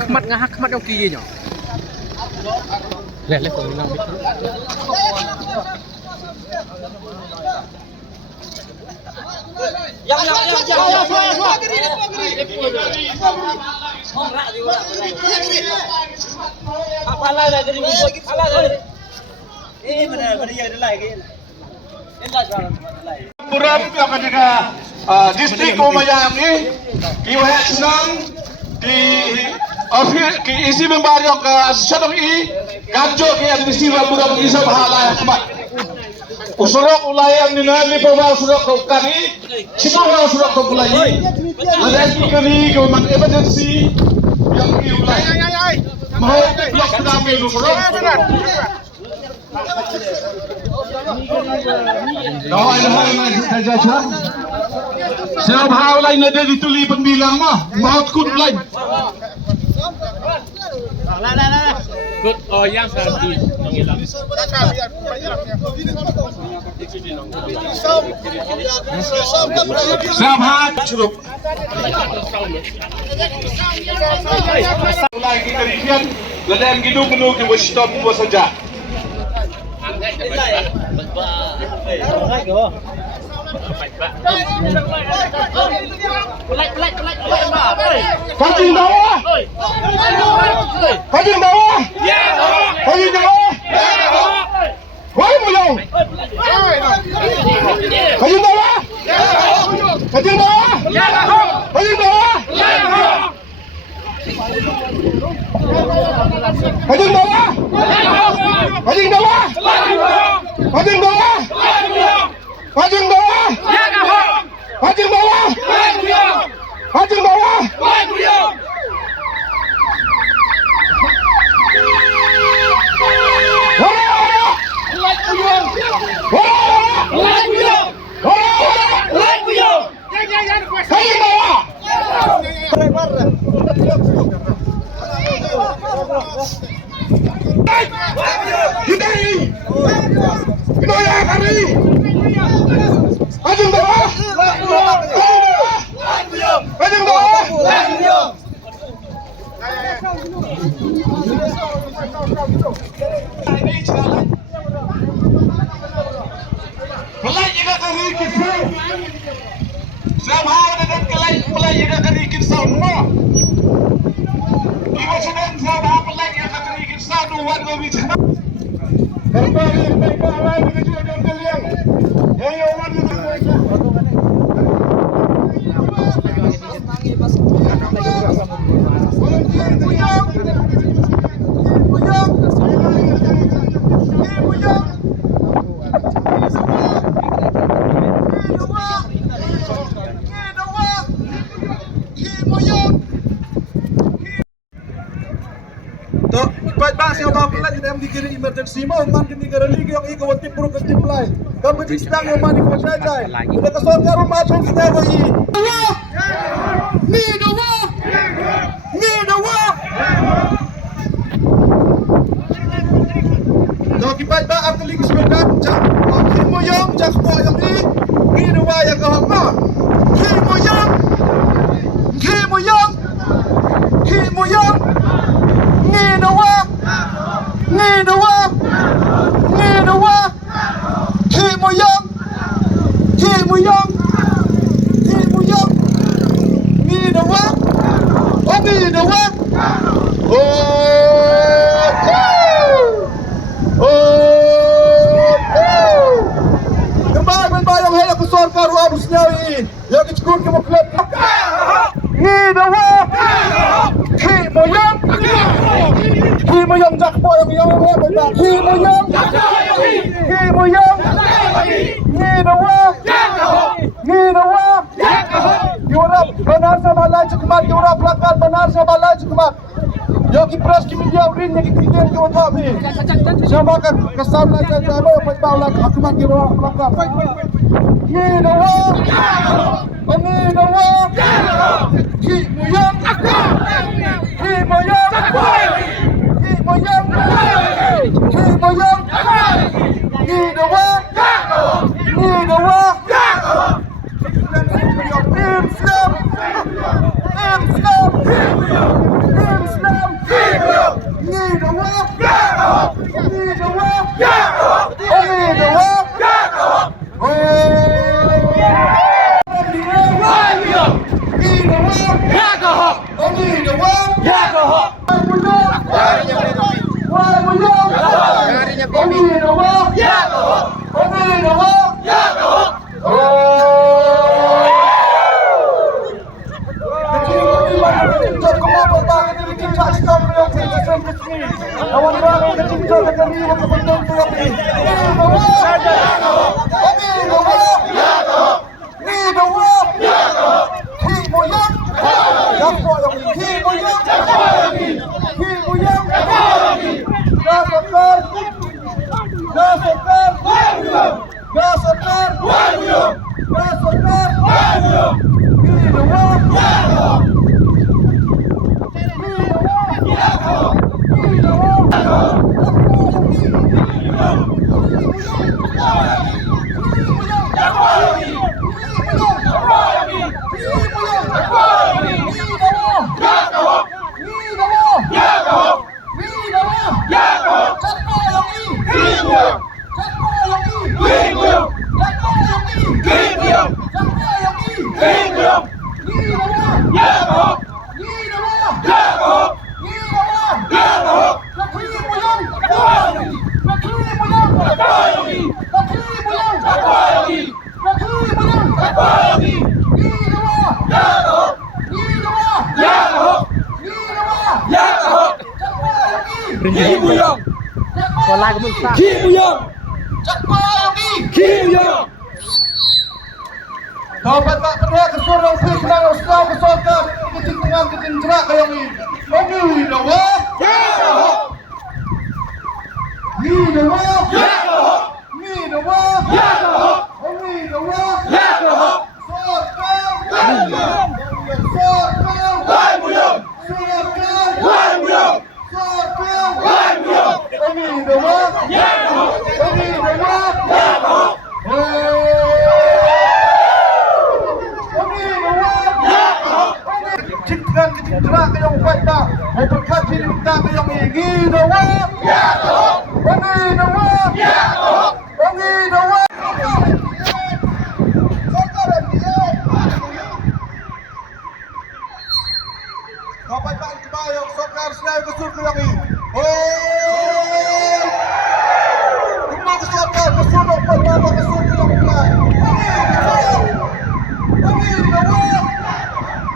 Khmat ngah khmat yang kiri nyo. Leh kau bilang betul. Yang. Apalah dah jadi buat. Apalah dah. Mana yang ada lagi. Elah jualan lagi. Puram yang ada distrik Umayang ni, kiwahak senang di isi membayar ke sedang i kanjo ki administrasi Puram isa bahala khmat. Usurok ulayang ni nali pawal usurok ko kani, siapa usurok ko ulay. Ada kini government emergency yang i ulay. Mau blok kami usurok. Doa ini saja. Siapa hal lain ada dituli pembilang mah, maut kun lain. Good oh yang satu menghilang. Siapa cukup. Mulai kita rikian, ladang gidung penuh ke stop dua saja. Kajing dawa. Kajing dawa. Kajing dawa. Woi muyong. Kajing dawa. Kajing dawa. Kajing dawa. Kajing dawa. Kajing dawa. Kajing dawa. Kajing dawa. Kajing dawa. Kajing dawa. Pelai juga kari kisah. Somehow dengan pelai juga kari kisah semua. Kita sedang sama pelai juga kari kisah dua bicara. Kerana yang mereka awal begitu ada kalian. Yang awal itu. Yang bapak di dalam dikiri emergency mau man kini kerali yang ikaw tim pro ke tim lain. Kamu cisdang yang mani ko saja. Udah kesoal karo macam kita ini. Ni dawa. Ni dawa. Dok kipat ba ang kali kesulitan. Kim mo yang jak mo yang ni dawa yang kahang ma. Kim mo yang. Kim mo yang. Kim mo yang. Ni dawa. Ni dawa. Ni dawa. Ki moyang. Ki moyang. Ki moyang. Ni dawa. Oh ni dawa. Kembali bayang hela kusor karu abusnya ini. Yang kecikun ke maklub. Ni dawa. Ki moyang. Ki moyang jak po yang hebat. Ki moyang. Ki moyang. Ni dawa. Ni dawa. Diorang benar sama lain cekemat. Diorang pelakar benar sama lain cekemat. Yang kipras media urin yang kikir ke WhatsApp ni. Siapa kesan lain saya apa pembau lagi akibat diorang pelakar. Ni dawa. Ni dawa. Ki moyang. Ki moyang. Ki moyang. Ki moyang. Ni dawa. Ni dawa. Islam. Islam. Islam. Dapat tak pernah kesuruh phuk nang usah kesokan kecing tengah kecing jerak kaya ni. Omi dawa. Ya. Ni dawa. Ya. Ni dawa. Ya. Omi dawa. Ya. Sokang. Sokang. Wai buyong. Sokang. Wai buyong. Sokang. Wai buyong. Omi dawa. Ya. Omi dawa. Ya. Dengan kecintrak yang baiknya, berkat cinta yang ingin dawa, ya dawa, ingin dawa, ya dawa, ingin dawa. Sekarang dia, dapat tak kebayang sekarang saya kesul ke yang ini. Oh, cuma kesul kesul pertama kesul ke yang ini. Ingin dawa.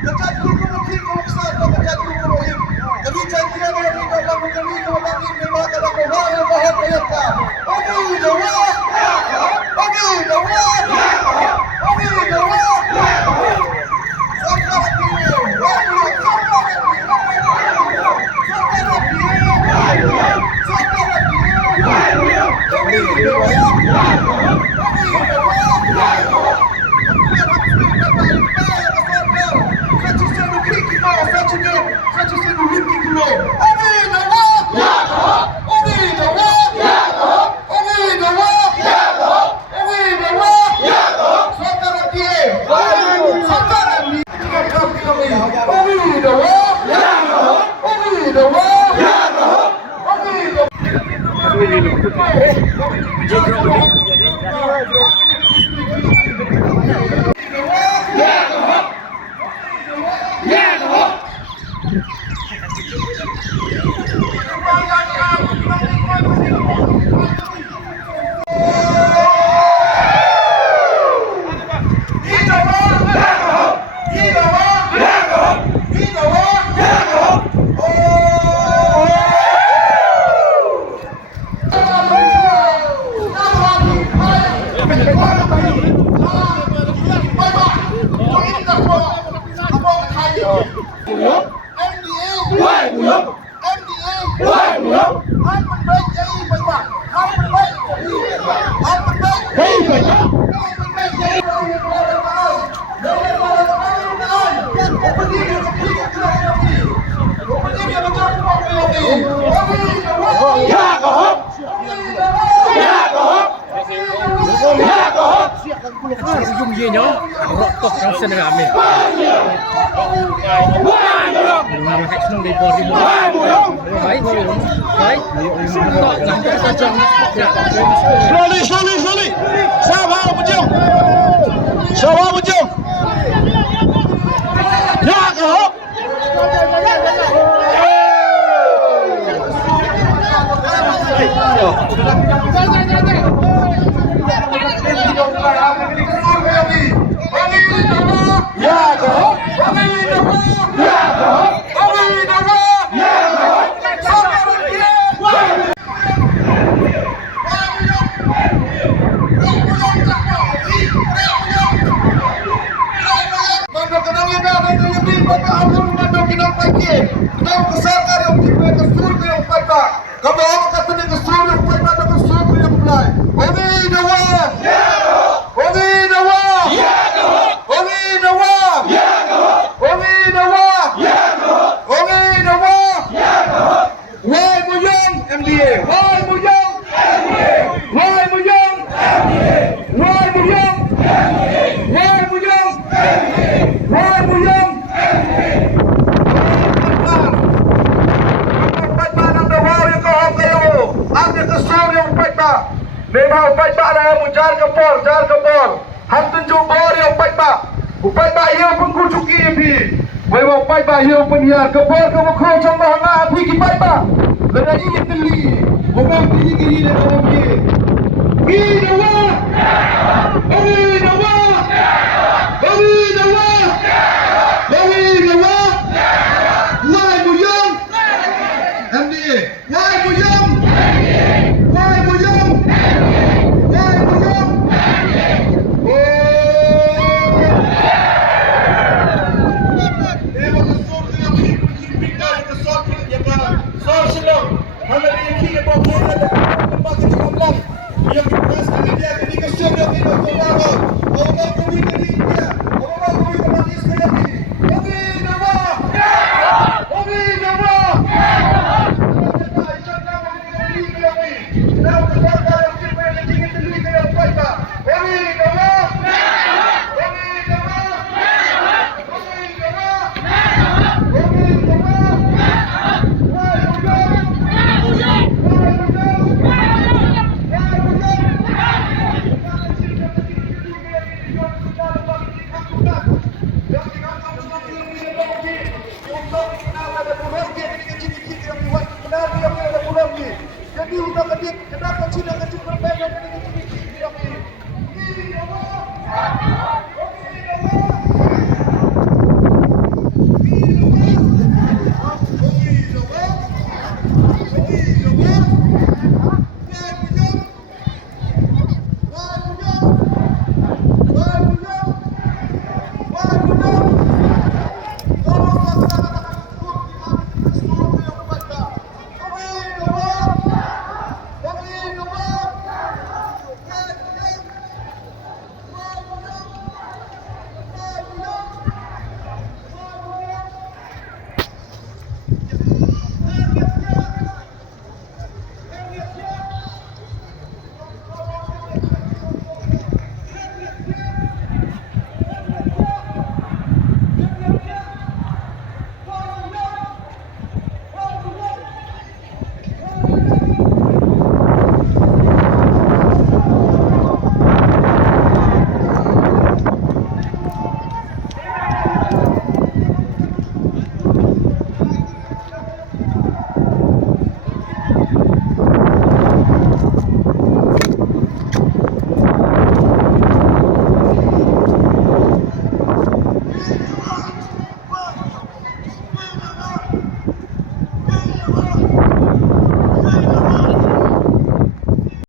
Dekat dulu mungkin kalau besar tak dekat dulu mungkin. Jadi jangan ada di dalam negeri kalau bagi memang ada orang bahagia mereka. Omi dawa, omi dawa, omi dawa. Sampai dia, Yung yun yun, rotok ang sinagami. Mga heks nung di body mo. Baik, baik. Slowly, slowly, slowly. Sabar, bujung. Sabar, bujung. Ya, kau. Memang upai pak dah mujar kepor, hantun jumpa dia upai pak. Upai pak ia pun kucuki api. Memang upai pak ia pun ia kepor kamu kau cuma hanga api kipai pak. Lada ini teli, bukan kiri dah kamu pergi. Jingdawa, Jingdawa, Jingdawa, Jingdawa, Wai Buyong, MD, Wai Buyong, Wai Buyong. Yang